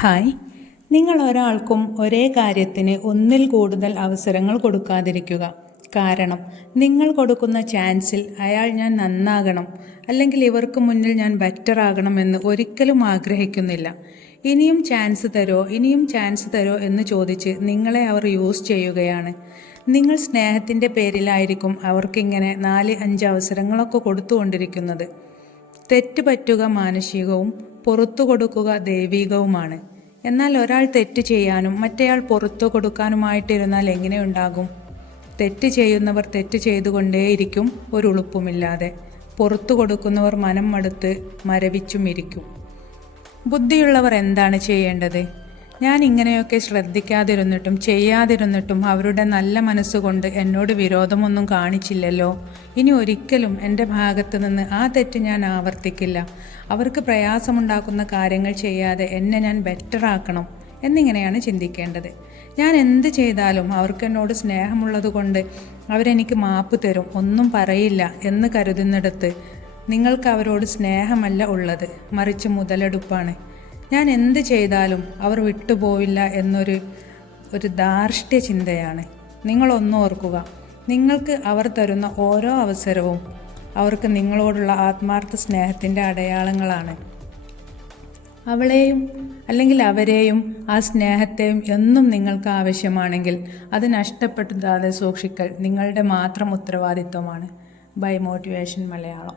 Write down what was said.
Hi, നിങ്ങൾ ഒരാൾക്കും ഒരേ കാര്യത്തിന് ഒന്നിൽ കൂടുതൽ അവസരങ്ങൾ കൊടുക്കാതിരിക്കുക. കാരണം നിങ്ങൾ കൊടുക്കുന്ന ചാൻസിൽ അയാൾ ഞാൻ നന്നാകണം, അല്ലെങ്കിൽ ഇവർക്ക് മുന്നിൽ ഞാൻ ബെറ്റർ ആകണമെന്ന് ഒരിക്കലും ആഗ്രഹിക്കുന്നില്ല. ഇനിയും ചാൻസ് തരോ എന്ന് ചോദിച്ച് നിങ്ങളെ അവർ യൂസ് ചെയ്യുകയാണ്. നിങ്ങൾ സ്നേഹത്തിൻ്റെ പേരിലായിരിക്കും അവർക്കിങ്ങനെ 4-5 അവസരങ്ങളൊക്കെ കൊടുത്തുകൊണ്ടിരിക്കുന്നത്. തെറ്റ് പറ്റുക മാനുഷികവും പുറത്തു കൊടുക്കുക ദൈവികവുമാണ്. എന്നാൽ ഒരാൾ തെറ്റ് ചെയ്യാനും മറ്റേയാൾ പുറത്തു കൊടുക്കാനുമായിട്ടിരുന്നാൽ എങ്ങനെയുണ്ടാകും? തെറ്റ് ചെയ്യുന്നവർ തെറ്റ് ചെയ്തുകൊണ്ടേയിരിക്കും, ഒരു ഉളുപ്പുമില്ലാതെ. പുറത്തു കൊടുക്കുന്നവർ മനം മടുത്ത് മരവിച്ചും ഇരിക്കും. ബുദ്ധിയുള്ളവർ എന്താണ് ചെയ്യേണ്ടത്? ഞാൻ ഇങ്ങനെയൊക്കെ ശ്രദ്ധിക്കാതിരുന്നിട്ടും ചെയ്യാതിരുന്നിട്ടും അവരുടെ നല്ല മനസ്സുകൊണ്ട് എന്നോട് വിരോധമൊന്നും കാണിച്ചില്ലല്ലോ. ഇനി ഒരിക്കലും എൻ്റെ ഭാഗത്ത് നിന്ന് ആ തെറ്റ് ഞാൻ ആവർത്തിക്കില്ല. അവർക്ക് പ്രയാസമുണ്ടാക്കുന്ന കാര്യങ്ങൾ ചെയ്യാതെ എന്നെ ഞാൻ ബെറ്റർ ആക്കണം എന്നിങ്ങനെയാണ് ചിന്തിക്കേണ്ടത്. ഞാൻ എന്ത് ചെയ്താലും അവർക്കെന്നോട് സ്നേഹമുള്ളത് കൊണ്ട് അവരെനിക്ക് മാപ്പ് തരും, ഒന്നും പറയില്ല എന്ന് കരുതുന്നിടത്ത് നിങ്ങൾക്ക് അവരോട് സ്നേഹമല്ല ഉള്ളത്, മറിച്ച് മുതലെടുപ്പാണ്. ഞാൻ എന്ത് ചെയ്താലും അവർ വിട്ടുപോവില്ല എന്നൊരു ധാർഷ്ട്യ ചിന്തയാണ്. നിങ്ങളൊന്ന് ഓർക്കുക, നിങ്ങൾക്ക് അവർ തരുന്ന ഓരോ അവസരവും അവർക്ക് നിങ്ങളോടുള്ള ആത്മാർത്ഥ സ്നേഹത്തിൻ്റെ അടയാളങ്ങളാണ്. അവളെയും അല്ലെങ്കിൽ അവരെയും ആ സ്നേഹത്തെയും എന്നും നിങ്ങൾക്ക് ആവശ്യമാണെങ്കിൽ അത് നഷ്ടപ്പെടുത്താതെ സൂക്ഷിക്കൽ നിങ്ങളുടെ മാത്രം ഉത്തരവാദിത്വമാണ്. By motivation Malayalam.